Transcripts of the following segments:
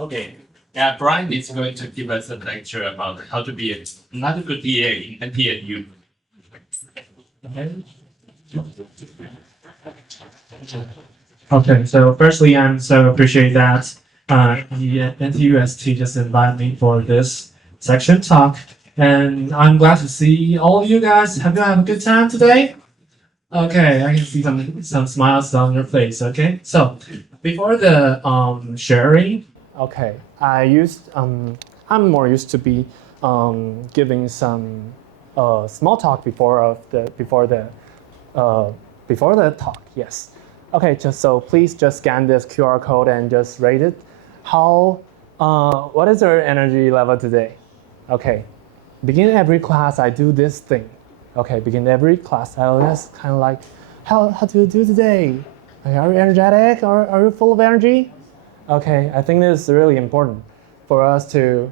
Okay. Yeah, Brian is going to give us a lecture about how to be another good DA in NTNU. Okay, so firstly, I'm so appreciate that the NTUST just invited me for this section talk, and I'm glad to see all of you guys. Have you had a good time today? Okay, I can see some smiles on your face. Okay, so before the sharing, okay, I'm more used to be giving some small talk before the talk. Yes. Okay, so please just scan this QR code and just rate it. What is your energy level today? Okay, begin every class I do this thing. Okay, begin every class I just kind of like, how do you do today? Like, are you energetic or are you full of energy? Okay, I think this is really important for us to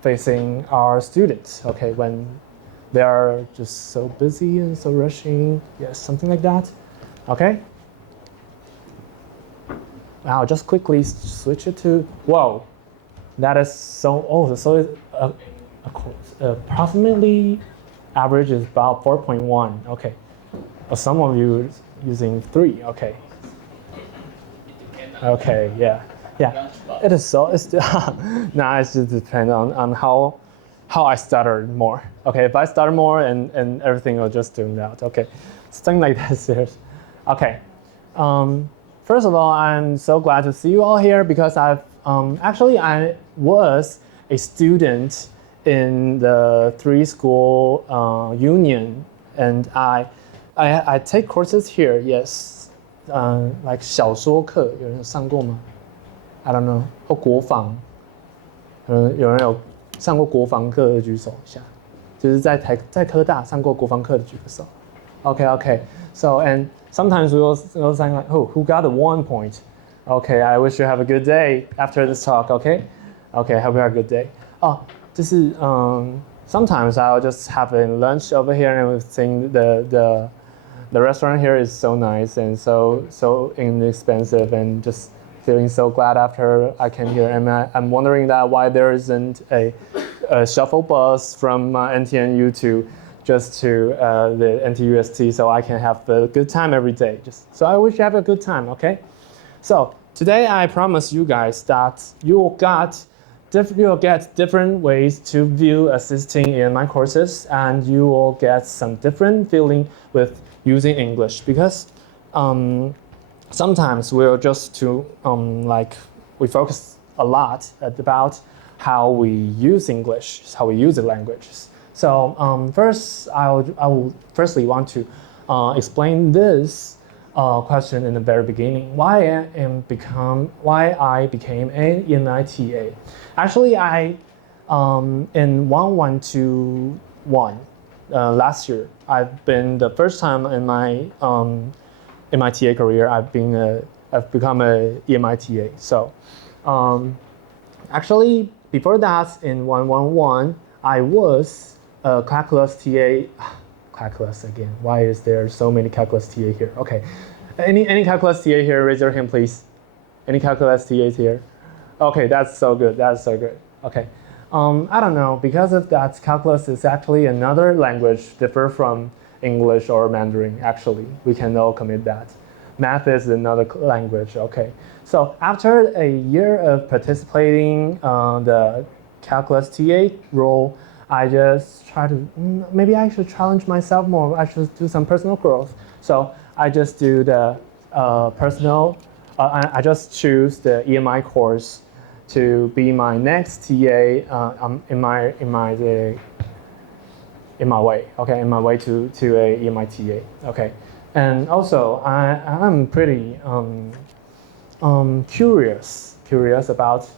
facing our students. Okay, when they are just so busy and so rushing, yes, something like that. Okay. Now just quickly switch it to, whoa, that is so old. So approximately average is about 4.1. Okay. Well, some of you using 3. Okay. Okay. Yeah. Yeah. It is so. It's now it just depends on how I stuttered more. Okay. If I stutter more and everything will just tune out. Okay. Something like this. Okay. First of all, I'm so glad to see you all here because I was a student in the 3-school union, and I take courses here. Yes, like 小说课，有人有上过吗？ I don't know. 或国防，有人有上过国防课的举手一下，就是在科大上过国防课的举个手。Okay. So and sometimes we'll say like, oh, who got a 1 point? Okay, I wish you have a good day after this talk. Okay, hope you have a good day. Oh, sometimes I'll just have a lunch over here and think the restaurant here is so nice and so inexpensive and just feeling so glad after I came here. And I'm wondering that why there isn't a shuttle bus from NTNU to the NTUST so I can have a good time every day. So I wish you have a good time, okay? So today I promise you guys that you'll get different ways to view assisting in my courses, and you will get some different feeling with using English because sometimes we're just we focus a lot about how we use English, how we use the languages. So first, I will firstly want to explain this question in the very beginning. Why I became an EMITA? Actually, in 1121 last year, I've been the first time in my MITA career I've become a EMITA. So actually, before that, in 111, I was a calculus TA. Calculus again. Why is there so many calculus TA here? Okay, any calculus TA here? Raise your hand, please. Any calculus TAs here? Okay, that's so good. Okay, I don't know, because of that, calculus is actually another language different from English or Mandarin. Actually, we can all commit that. Math is another language. Okay, so after a year of participating the calculus TA role, I just try to, maybe I should challenge myself more. I should do some personal growth. So I just do the I just choose the EMI course to be my next TA in my way. Okay, in my way to a EMI TA. Okay, and also I'm pretty curious about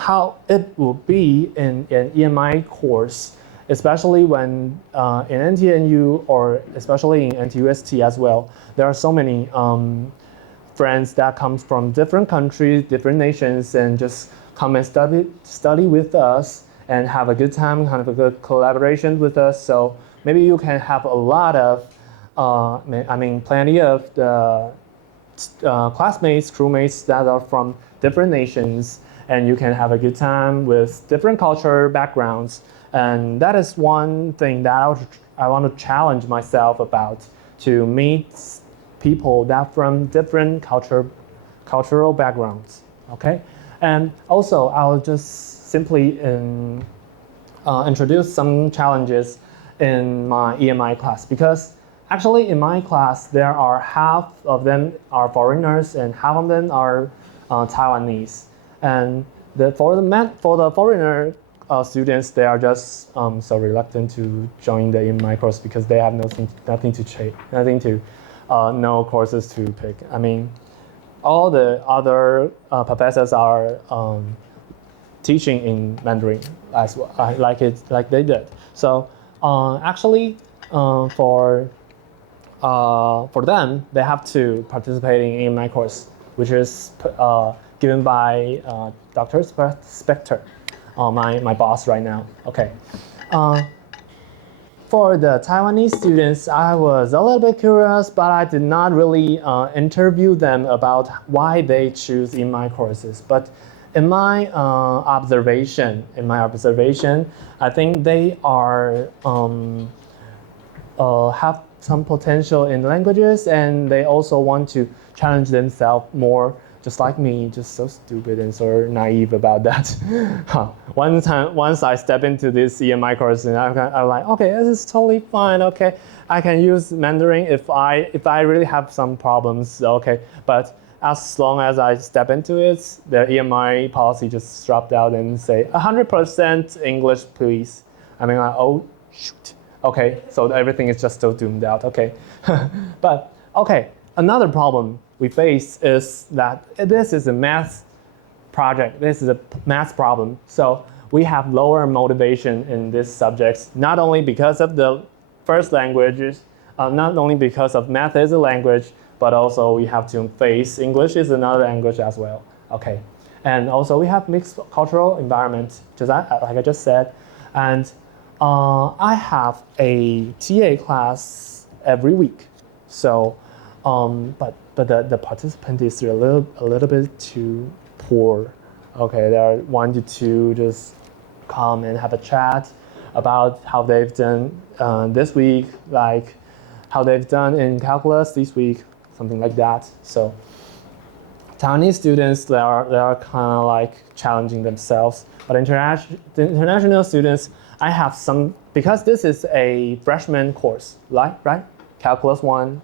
how it will be in an EMI course, especially when in NTNU or especially in NTUST as well. There are so many friends that come from different countries, different nations, and just come and study with us and have a good time, kind of a good collaboration with us. So maybe you can have a lot of, plenty of the classmates, crewmates that are from different nations, and you can have a good time with different culture backgrounds. And that is one thing that I want to challenge myself about, to meet people that from different cultural backgrounds. Okay, and also I'll just simply introduce some challenges in my EMI class, because actually in my class there are half of them are foreigners and half of them are Taiwanese. And for the foreigner students, they are just so reluctant to join the EMI course because they have nothing to no courses to pick. I mean, all the other professors are teaching in Mandarin as well, like they did. So actually, for them, they have to participate in my course, which is given by Dr. Spector, my boss right now. Okay. For the Taiwanese students, I was a little bit curious, but I did not really interview them about why they choose in my courses. But in my observation, I think they are have some potential in languages, and they also want to challenge themselves more, just like me, just so stupid and so naive about that. Once I step into this EMI course, and I'm like, okay, this is totally fine. Okay, I can use Mandarin if I really have some problems. Okay, but as long as I step into it, the EMI policy just dropped out and say 100% English, please. I mean, like, oh shoot. Okay, so everything is just so doomed out. Okay, but okay, another problem we face is that this is a math project. This is a math problem. So we have lower motivation in these subjects, not only because of the first languages, not only because of math is a language, but also we have to face English is another language as well. Okay, and also we have mixed cultural environment, just like I just said, and I have a TA class every week. So, but the participant is a little bit too poor. Okay, there are 1 to 2 just come and have a chat about how they've done this week, like how they've done in calculus this week, something like that. So Taiwanese students, they are kind of like challenging themselves, but the international students, I have some, because this is a freshman course, right? Calculus 1,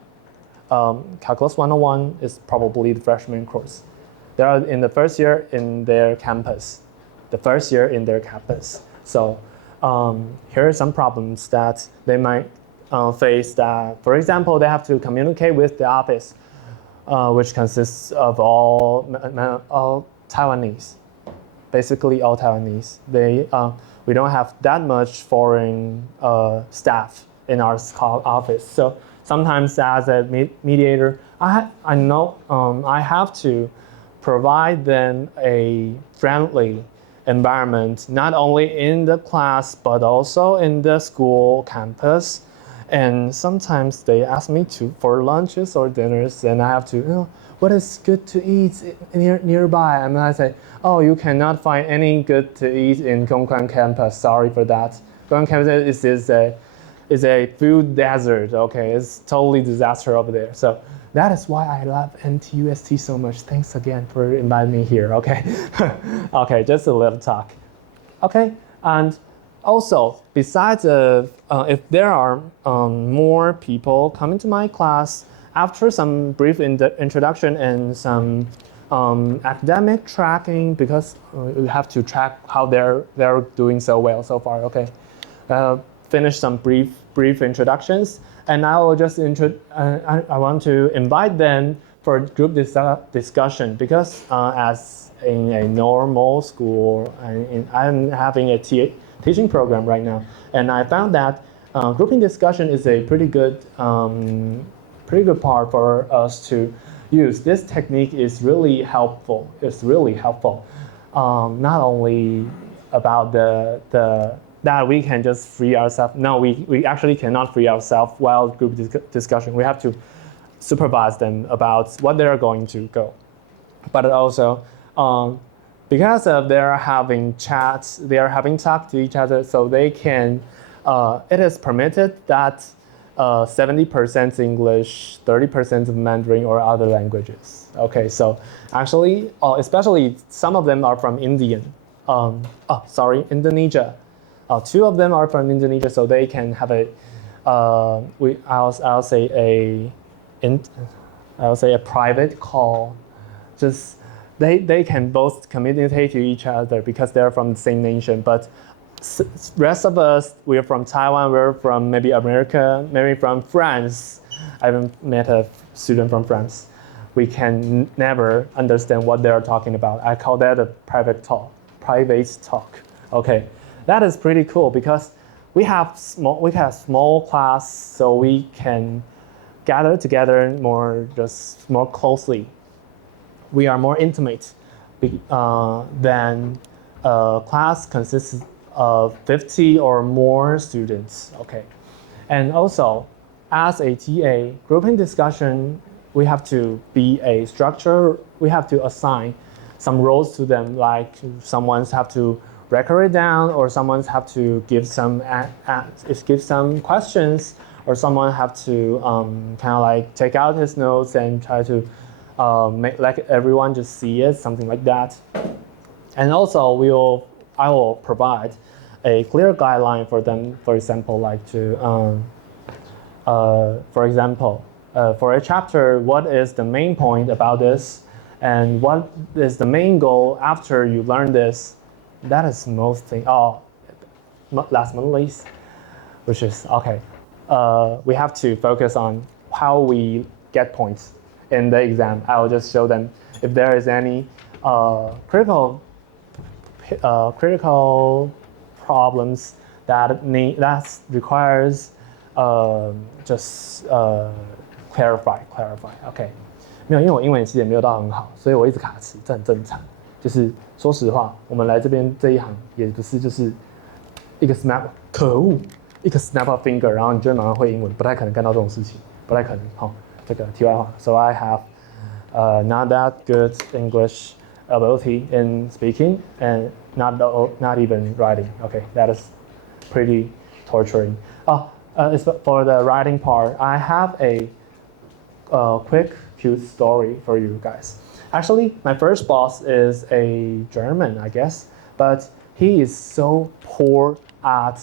Calculus 101 is probably the freshman course. They are in the first year in their campus. So here are some problems that they might face. That, for example, they have to communicate with the office, which consists of all Taiwanese, basically all Taiwanese. We don't have that much foreign staff in our office. So sometimes as a mediator, I know I have to provide them a friendly environment, not only in the class, but also in the school campus. And sometimes they ask me for lunches or dinners, and I have to, what is good to eat nearby? And I say, oh, you cannot find any good to eat in Gongguan campus. Sorry for that. Gongguan campus is a food desert. Okay, it's totally disaster over there. So that is why I love NTUST so much. Thanks again for inviting me here. Okay, okay, just a little talk. Okay, and also besides if there are more people coming to my class, after some brief introduction and some academic tracking, because we have to track how they're doing so well so far. Okay, finish some brief introductions, and I will just I want to invite them for group discussion, because as in a normal school, I'm having a teaching program right now, and I found that grouping discussion is a pretty good part for us to use. This technique is really helpful. Not only about that we can just free ourselves. No, we actually cannot free ourselves while group discussion. We have to supervise them about what they're going to go. But also, because of they're having chats, they are having talk to each other, so they can. It is permitted that 70% English, 30% of Mandarin or other languages. Okay, so actually, especially some of them are from Indonesia. Two of them are from Indonesia, so they can have a I'll say a private call. Just they can both communicate to each other because they're from the same nation. But rest of us, we're from Taiwan, we're from maybe America, maybe from France. I haven't met a student from France. We can never understand what they're talking about. I call that a private talk. Okay, that is pretty cool because we have small class, so we can gather together more closely. We are more intimate than a class consists of 50 or more students. Okay, and also as a TA, grouping discussion, we have to be a structure. We have to assign some roles to them, like someone's have to record it down, or someone's have to give some questions, or someone have to kind of like take out his notes and try to make like everyone just see it, something like that. And also I will provide a clear guideline for them. For example, like for a chapter, what is the main point about this, and what is the main goal after you learn this? That is most thing. Last but not least, which is okay. We have to focus on how we get points in the exam. I will just show them if there is any critical problems that requires just clarify. OK， 没有，因为我英文其实也没有到很好，所以我一直卡词，这很正常。就是说实话，我们来这边这一行也不是就是一个 snap， 可恶，一个 snap of finger， 然后你就会马上会英文，不太可能干到这种事情，不太可能。好，这个题外话。So I have not that good English ability in speaking and not even writing. Okay, that is pretty torturing. For the writing part, I have a quick, cute story for you guys. Actually, my first boss is a German, I guess, but he is so poor at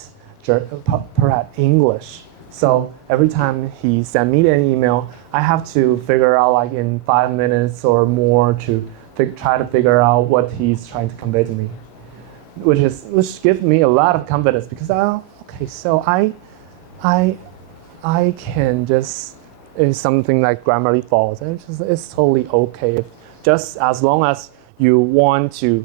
English. So every time he sent me an email, I have to figure out like in 5 minutes or more to try to figure out what he's trying to convey to me, which gives me a lot of confidence because okay, so I can just, if something like grammarly faults, it's totally okay. Just as long as you want to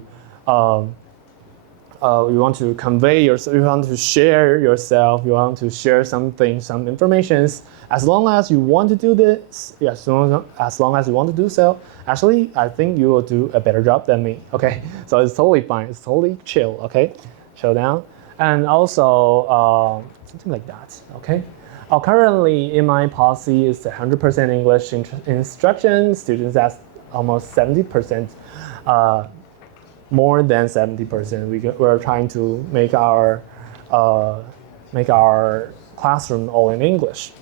convey yourself, you want to share yourself, you want to share something, some information. As long as you want to do this, as long as you want to do so, actually, I think you will do a better job than me. Okay, so it's totally fine. It's totally chill. Okay, chill down, and also something like that. Okay. Currently in my policy is 100% English instruction. Students ask almost 70%, more than 70%. We're trying to make our classroom all in English.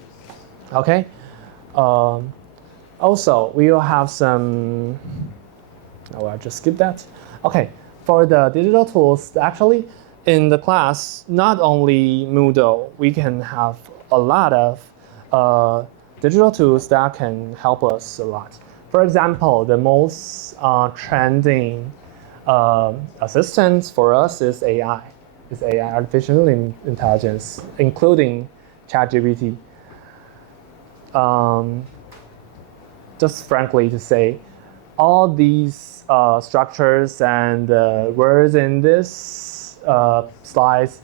Okay. Also, we will have some. I'll just skip that. Okay. For the digital tools, actually, in the class, not only Moodle, we can have a lot of digital tools that can help us a lot. For example, the most trending assistant for us is AI. It's AI, artificial intelligence, including ChatGPT. Just frankly to say, all these structures and words in this slides,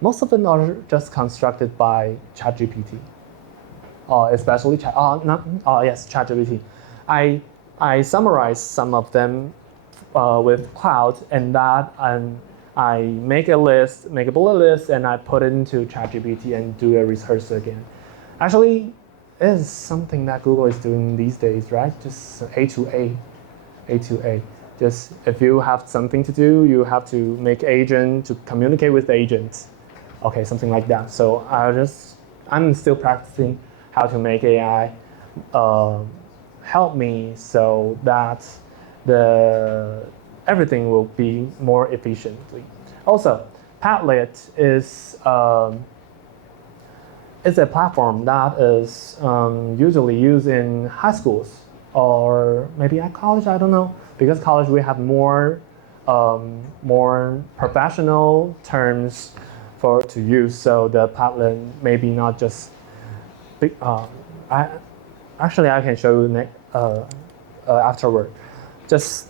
most of them are just constructed by ChatGPT. Especially ChatGPT. I summarize some of them with Cloud, and I make a bullet list, and I put it into ChatGPT and do a research again. Actually, it is something that Google is doing these days, right? Just A to A. Just if you have something to do, you have to make agent to communicate with agents. Okay, something like that. So I'm still practicing how to make AI help me so that everything will be more efficiently. Also, Padlet is a platform that is usually used in high schools or maybe at college, I don't know. Because college we have more professional terms to use, so the Padlet maybe not just big. I can show you afterward. Just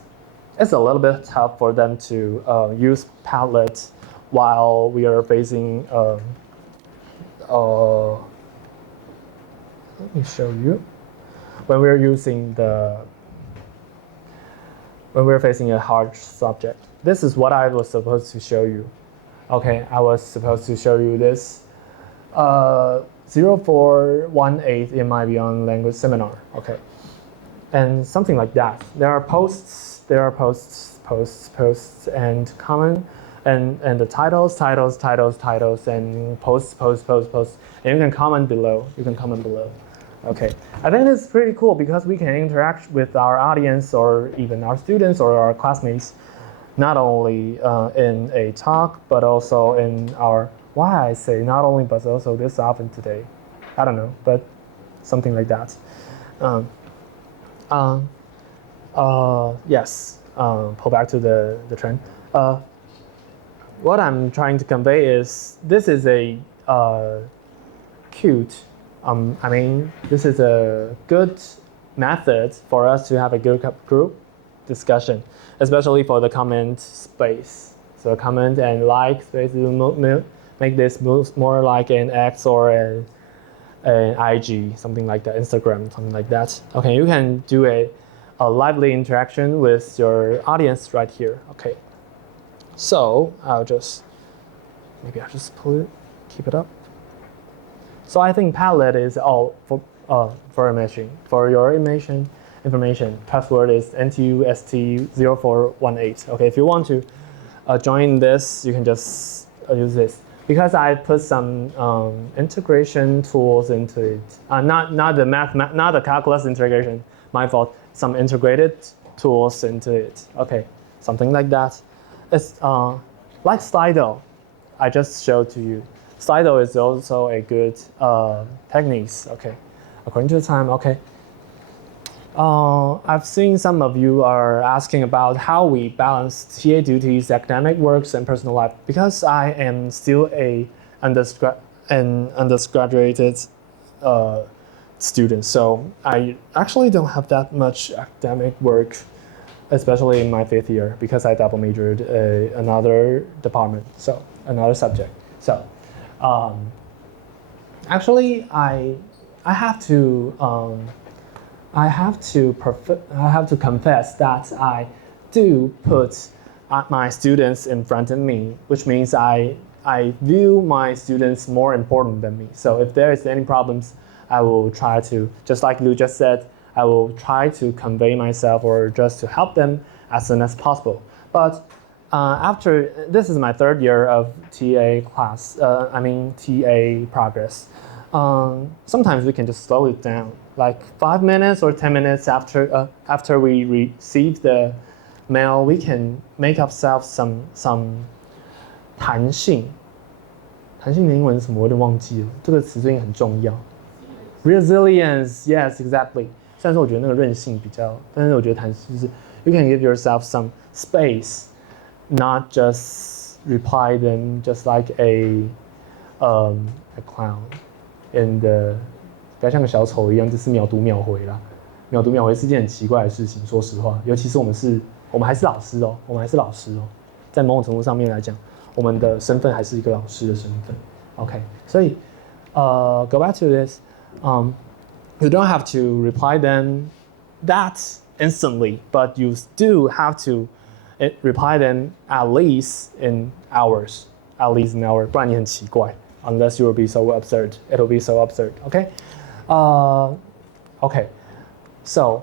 it's a little bit tough for them to use Padlet while we are facing. Let me show you when we're facing a hard subject. This is what I was supposed to show you. Okay, I was supposed to show you this 0418 in my Beyond Language seminar. Okay, and something like that. There are posts, and comment, and the titles, and posts, and you can comment below. Okay, I think it's pretty cool because we can interact with our audience or even our students or our classmates, not only in a talk, but also in our, why I say not only, but also this often today. I don't know, but something like that. Yes, pull back to the trend. What I'm trying to convey is this is a cute, this is a good method for us to have a good group discussion, especially for the comment space. So comment and like space will make this more like an X or an IG, something like that, Instagram, something like that. Okay, you can do a lively interaction with your audience right here. Okay, so I'll just pull it, keep it up. So I think Padlet is all for a machine. For your information, password is NTUST0418. Okay, if you want to join this, you can just use this. Because I put some integration tools into it. Not the calculus integration. My fault. Some integrated tools into it. Okay, something like that. It's like Slido. I just showed to you. Slido is also a good techniques. Okay, according to the time. Okay. I've seen some of you are asking about how we balance TA duties, academic works, and personal life. Because I am still an undergraduate student, so I actually don't have that much academic work, especially in my 5th year, because I double majored another department, so another subject. So actually, I have to confess that I do put my students in front of me, which means I view my students more important than me. So if there is any problems, I will try to, just like Lou just said, I will try to convey myself or just to help them as soon as possible. But after, this is my 3rd year of TA class, TA progress. Sometimes we can just slow it down, like 5 minutes or 10 minutes after we receive the mail, we can make ourselves some 弹性。弹性的英文是什么？我有点忘记了。这个词最近很重要。Resilience, yes, exactly. 虽然说我觉得那个韧性比较，但是我觉得弹性就是 you can give yourself some space, not just reply them just like a clown.不要像个小丑一样，就是秒读秒回啦。秒读秒回是一件很奇怪的事情，说实话，尤其是我们还是老师哦，在某种程度上面来讲，我们的身份还是一个老师的身份。OK， 所以go back to this. You don't have to reply them that instantly, but you do have to reply them at least in hours. 不然你很奇怪。Unless you will be so absurd, it'll be so absurd. Okay. Okay. So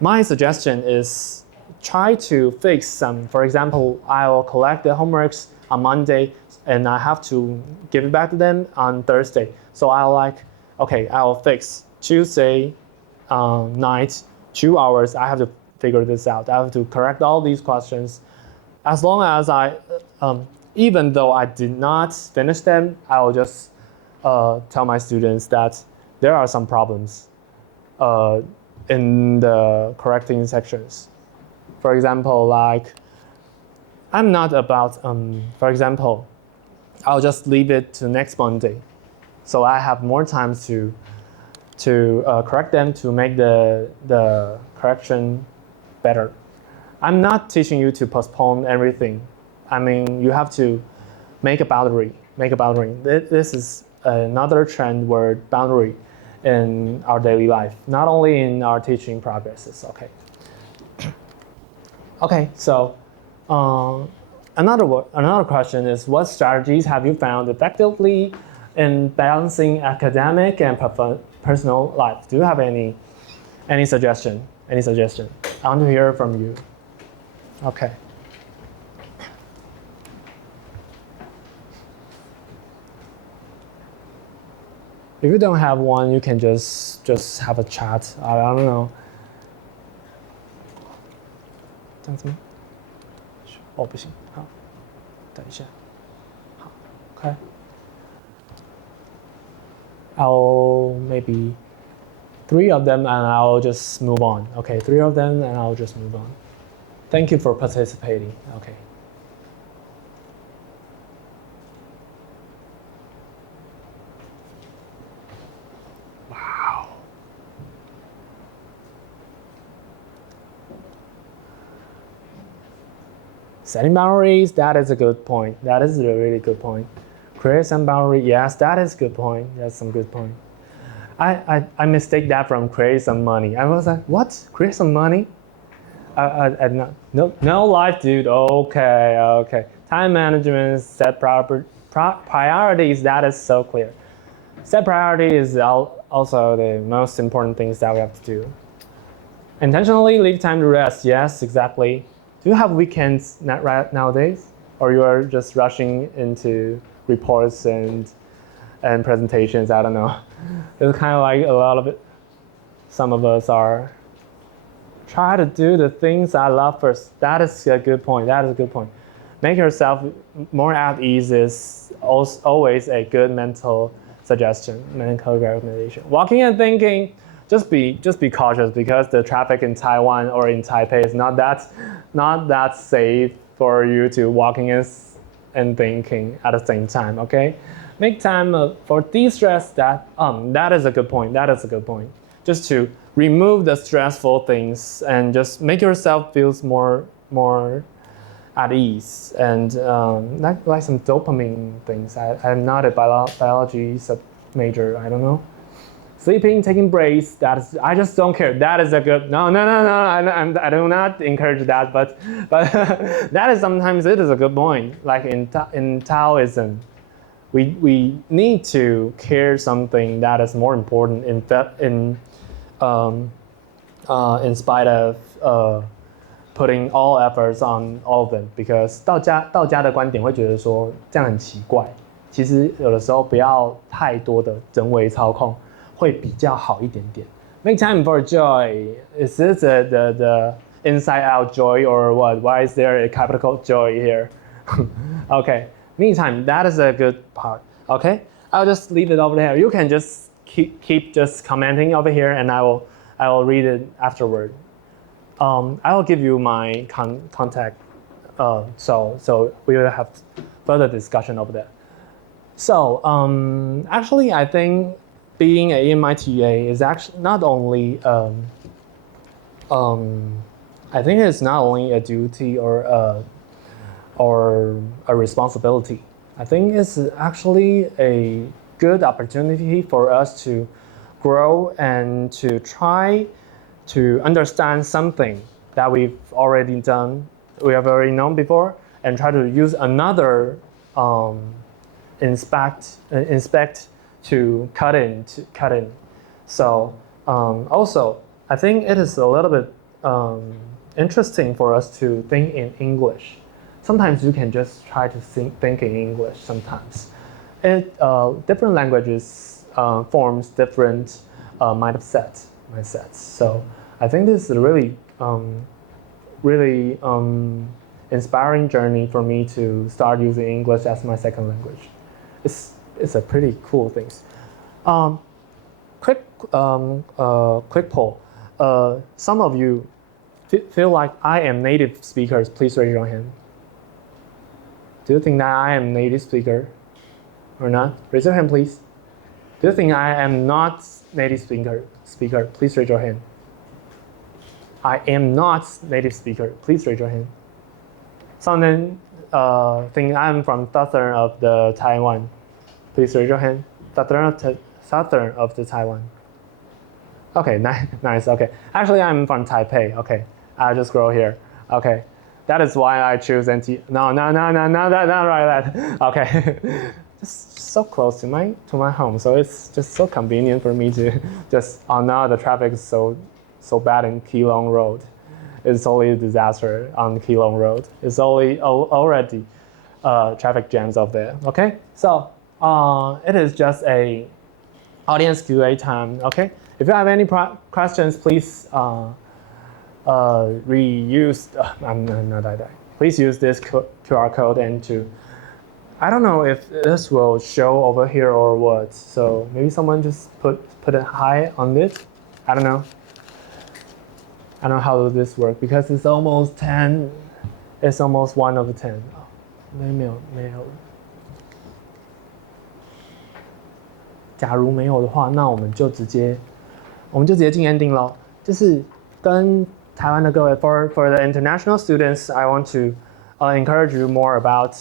my suggestion is try to fix some. For example, I will collect the homeworks on Monday and I have to give it back to them on Thursday. So I'll fix Tuesday night, 2 hours. I have to figure this out. I have to correct all these questions. As long as even though I did not finish them, I will just tell my students that there are some problems in the correcting sections. For example, I'm not about, for example, I'll just leave it to next Monday. So I have more time to correct them, to make the correction better. I'm not teaching you to postpone everything. I mean, you have to make a boundary. This is another trend word, boundary, in our daily life, not only in our teaching progresses. Okay, so another question is, what strategies have you found effectively in balancing academic and personal life? Do you have any suggestion? I want to hear from you. Okay. If you don't have one, you can just have a chat. I don't know. 这样子吗？哦，不行，好，等一下，好 ，OK。I'll maybe 3 of them and I'll just move on. Okay, 3 of them and I'll just move on. Thank you for participating. Okay. Wow. Setting boundaries, that is a good point. That is a really good point. Create some boundary, yes, that is a good point. That's some good point. I mistake that from create some money. I was like, what? Create some money? No life, dude. Okay. Time management, set priorities, that is so clear. Set priority is also the most important things that we have to do. Intentionally leave time to rest, yes, exactly. Do you have weekends nowadays? Or you are just rushing into reports and presentations? I don't know. It's kind of like a lot of it. Some of us are try to do the things I love first. That is a good point. Make yourself more at ease is always a good mental suggestion, mental recommendation. Walking and thinking, just be cautious because the traffic in Taiwan or in Taipei is not that safe for you to walking and thinking at the same time. Okay, make time for de-stress. That is a good point. Just to remove the stressful things and just make yourself feel more at ease and like some dopamine things. I'm not a biology sub major. I don't know. Sleeping, taking breaks. I just don't care. That is a good. No. I do not encourage that, but that is sometimes it is a good point. Like in Taoism, we need to care something that is more important in spite of putting all efforts on all of them, because道家的观点会觉得说这样很奇怪。其实有的时候不要太多的人为操控，会比较好一点点。Make time for joy. Is this the inside out joy or what? Why is there a capital joy here? Okay. Me time. That is a good part. Okay. I'll just leave it over there. You can just keep just commenting over here, and I will read it afterward. I will give you my contact, so we will have further discussion over there. So actually, I think being an EMITA is actually not only I think it's not only a duty or a responsibility. I think it's actually a good opportunity for us to grow and to try to understand something that we've already done, we have already known before, and try to use another inspect to cut in. So also, I think it is a little bit interesting for us to think in English. Sometimes you can just try to think in English. Sometimes, different languages forms different mindsets. So I think this is a really inspiring journey for me to start using English as my second language. It's a pretty cool thing. Quick poll. Some of you feel like I am native speakers. Please raise your hand. Do you think that I am native speaker or not? Raise your hand, please. Do you think I am not native speaker? Please raise your hand. I am not native speaker. Please raise your hand. Some then think I'm from southern of the Taiwan. Please raise your hand. Southern of the Taiwan. Okay, nice. Okay, actually I'm from Taipei. Okay, I just grow here. Okay, that is why I choose NT. No, not that. Okay, just so close to my home, so it's just so convenient for me to just. Oh no, the traffic is so bad in Keelung Road. It's only a disaster on Keelung Road. It's already traffic jams up there. Okay, so it is just a audience QA time. Okay, if you have any questions, please reuse. I'm not that. Please use this QR code and to. I don't know if this will show over here or what. So maybe someone just put it high on it. I don't know. I don't know how does this work because it's almost 10. It's almost 1 over 10. 没有。假如没有的话，那我们就直接进 ending 咯。就是跟台湾的各位 for the international students, I want to encourage you more about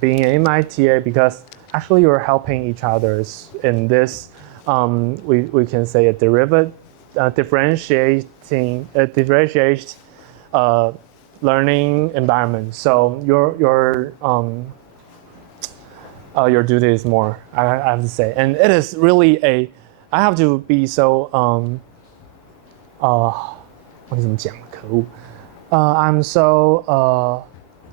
being an MITA because actually you're helping each others in this. We can say a differentiate learning environment. So your duty is more, I have to say, and it is really I have to be so I'm so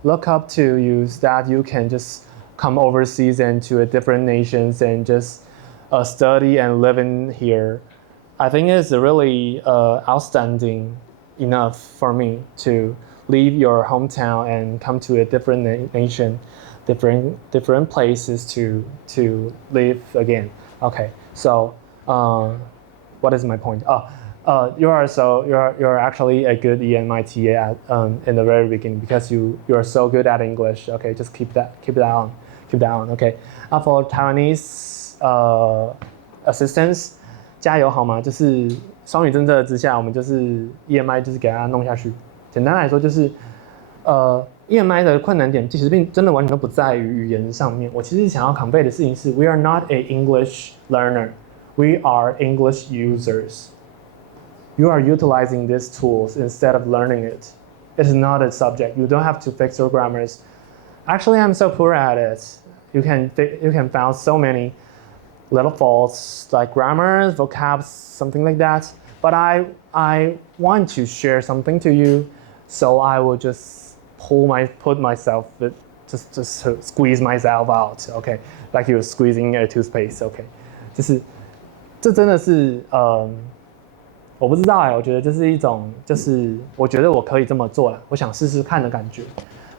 look up to you that you can just come overseas and to a different nations and just study and live in here. I think it's really outstanding enough for me to leave your hometown and come to a different nation, different places to live again. Okay, so what is my point? You're actually a good EMITA in the very beginning because you're so good at English. Okay, just keep that on. Okay, for Taiwanese assistants, 加油好吗？就是双语政策之下，我们就是 EMI 就是给它弄下去。简单来说就是EMI 的困难点其实并真的完全都不在于语言上面。我其实想要 convey 的事情是 ，We are not a English learner, we are English users. You are utilizing these tools instead of learning it. It is not a subject. You don't have to fix your grammars. Actually, I'm so poor at it. You can find so many little faults like grammar, vocabs, something like that. But I want to share something to you, so I will just put myself, just squeeze myself out. Okay, like you're squeezing a toothpaste. Okay, 这真的是我不知道我觉得这是一种我觉得我可以这么做了，我想试试看的感觉。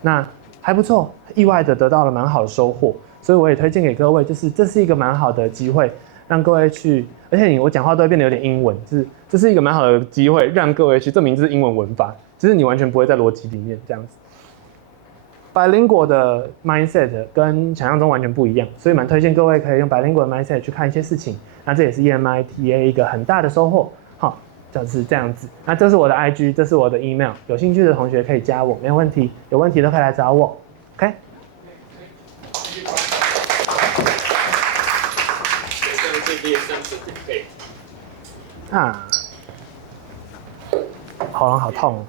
那还不错，意外的得到了蛮好的收获，所以我也推荐给各位，这是一个蛮好的机会，让各位去，而且我讲话都会变得有点英文，这是一个蛮好的机会，让各位去证明这是英文文法，就是你完全不会在逻辑里面这样子。bilingual 的 mindset 跟想象中完全不一样，所以蛮推荐各位可以用 bilingual 的 mindset 去看一些事情。那这也是 EMITA 一个很大的收获，好，就是这样子。那这是我的 IG， 这是我的 email， 有兴趣的同学可以加我，没有问题，有问题都可以来找我。OK。啊，喉咙好痛哦。